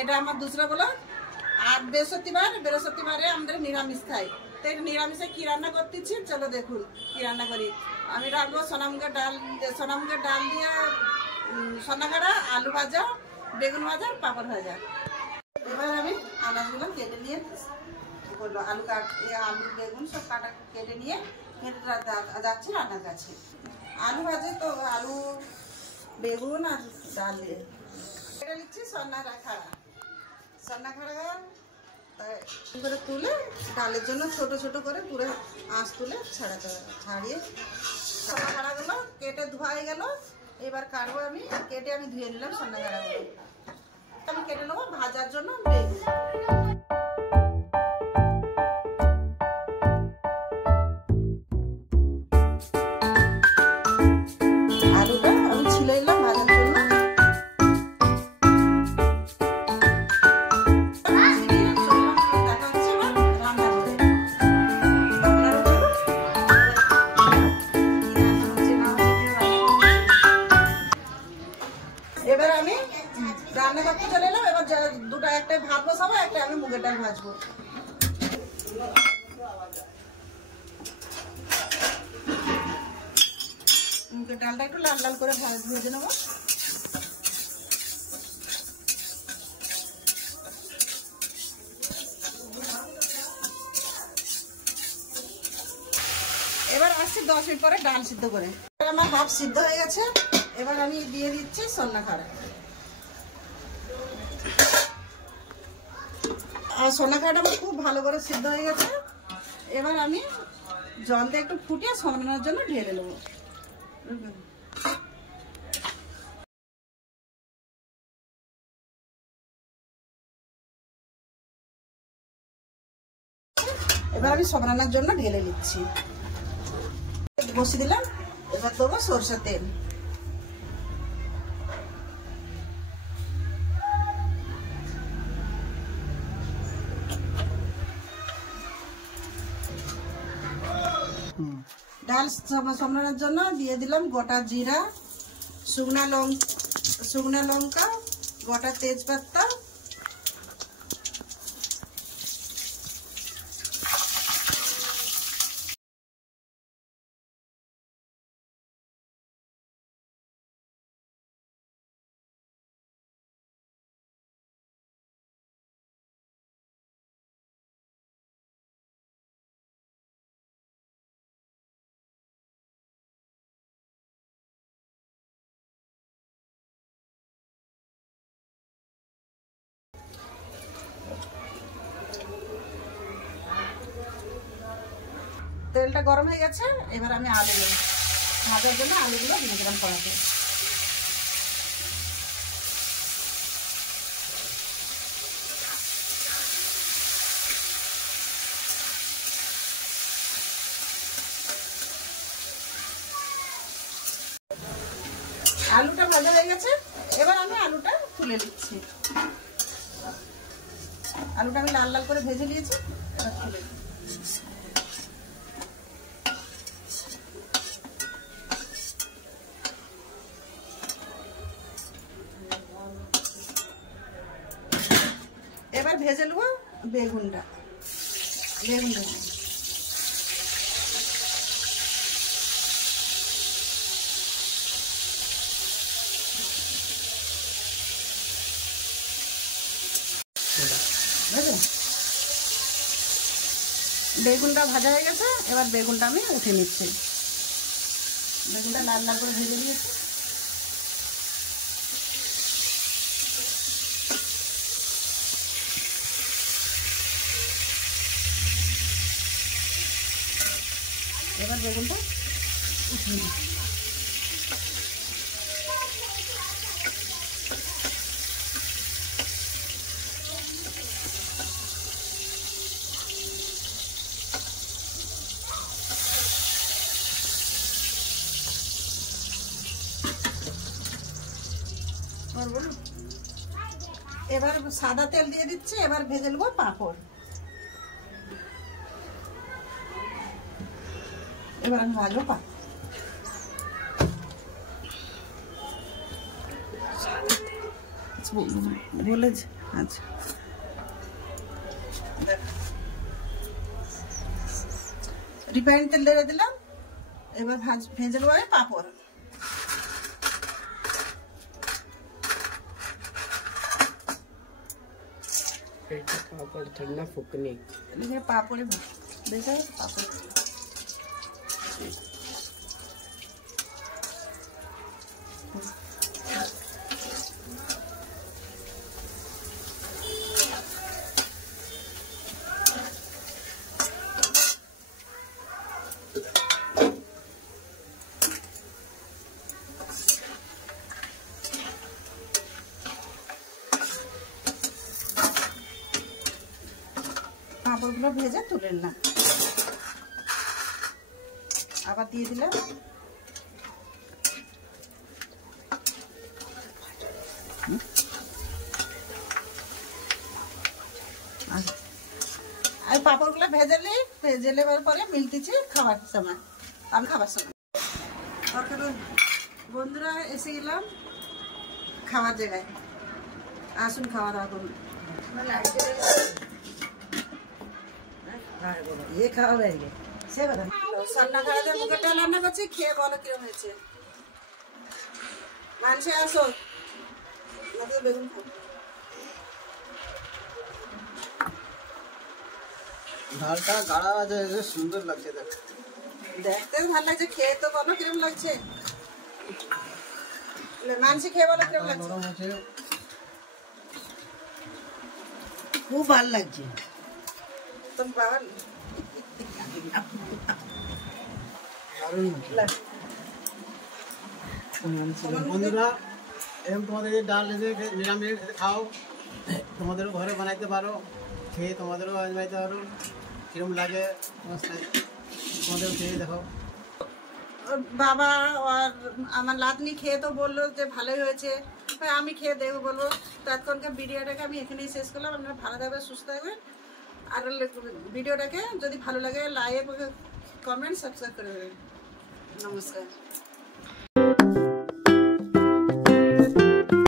এটা আমার দুসরা ব্লগ। আর বৃহস্পতিবারে আমাদের নিরামিষ খাই। তো নিরামিষে কি রান্না করতেছি চলো দেখুন কি রান্না করি। আমি রাখবো সোনামুগের ডাল দিয়ে সন্নাখাড়া, আলু ভাজা, বেগুন ভাজা, পাঁপড় ভাজা। এবার আমি আনাজগুলো কেটে নিয়ে আলু বেগুন সব কেটে নিয়ে যাচ্ছি রান্নার কাছে। আলু ভাজে তো আলু বেগুন আর ডাল দিয়ে কেটে নিচ্ছি সন্না খাড়া করে তুলে ডালের জন্য ছোট ছোট করে পুরো আঁশ তুলে ছাড়িয়ে সন্না খাড়াগুলো কেটে ধোয়া হয়ে গেল। এবার কাটবো আমি কেটে ধুয়ে নিলাম সন্না খাড়াগুলো। আমি কেটে নেবো ভাজার জন্য বেগুন। আলুটা আমি ছিলে নিলাম ভাজার জন্য। এবার আমি রান্না করতে চলে এলাম। এবার একটা ভাত বসাবো, একটা আমি মুগের ডাল ভাজবো। মুগের ডালটা একটু লাল লাল করে ভেজে নেবো। এবার আসছি 10 মিনিট পরে ডাল সিদ্ধ করে। আমার হাফ সিদ্ধ হয়ে গেছে। এবার আমি দিয়ে দিচ্ছি সন্না খাড়া। আর সন্না খাড়াটা আমার খুব ভালো করে সিদ্ধ হয়ে গেছে। এবার আমি জল দিয়ে একটু ফুটিয়ে সরানোর জন্য ঢেলে নেবো। এবার আমি সরানোর জন্য ঢেলে নিচ্ছি। বসিয়ে দিলাম। এবার দেবো সরষের তেল। ডাল সামলানোর জন্য দিয়ে দিলাম গোটা জিরা, শুকনা লঙ্কা, গোটা তেজপাতা, তেলটা গরম হয়ে গেছে। এবার আমি আলু ভাজার জন্য আলুগুলো দিয়ে দিলাম কড়াতে। আলুটা ভাজা হয়ে গেছে। এবার আমি আলুটা তুলে নিচ্ছি। আলুটা আমি লাল লাল করে ভেজে নিয়েছি। এবার তুলে এবার ভেজে নেবো বেগুনটা। বেগুনটা ভাজা হয়ে গেছে। এবার বেগুনটা আমি উঠে নিচ্ছি। বেগুনটা লাল লাল করে ভেজে নিয়েছি। এবার বেগুনটা উঠিয়ে নিচ্ছি। এবার সাদা তেল দিয়ে দিচ্ছি। এবার ভেজে নেবো পাঁপড়। এবার আমি ভাজবো পাঁপড়। বলে আচ্ছা রিফাইন্ড তেল দিয়ে দিলাম। এবার ভেজে নেবো পাঁপড়। पापड़ ठंडा फूकने पापड़ देखा पापड़ পাঁপড়গুলো ভেজে তুলে না আবার দিয়ে দিলাম। আর পাঁপড়গুলো ভেজে নেবার পরে মিলতেছি খাবার সময় আমি খাবার সময়। বন্ধুরা এসে গেলাম খাওয়ার জায়গায়, আসুন খাওয়া দাওয়া করুন। ये खाओ बैठे से बता सन्ना खाए तो मुझे टेल रान्ना करছি খেয়ে বলো কি হয়েছে। মানছে আসো মতে বেগুন খাও। ঝালটা গাঢ় আছে, সুন্দর লাগছে দেখতে ভালো লাগছে, খেয়ে তো বলো কিরকম লাগছে। মানছে খেয়ে বলো কিরকম লাগছে। खूब ভালো লাগছে। तुम बाबा বন্ধুরা এরকম তোমাদের ডাল নিরামিষ খাও, তোমাদেরও ঘরে বানাইতে পারো, খেয়ে তোমাদেরও আজমাইতে পারো কিরকম লাগে তোমাদেরও খেয়ে দেখো। বাবা আর আমার লাতনি খেয়ে তো বললো যে ভালোই হয়েছে, আমি খেয়ে দেখবো বলবো। তৎক্ষণকার ভিডিওটাকে আমি এখানেই শেষ করলাম। আপনারা ভালো থাকবেন, সুস্থ থাকবেন। আর ভিডিওটাকে যদি ভালো লাগে লাইক কমেন্ট সাবস্ক্রাইব করে দেবেন। নমস্কার।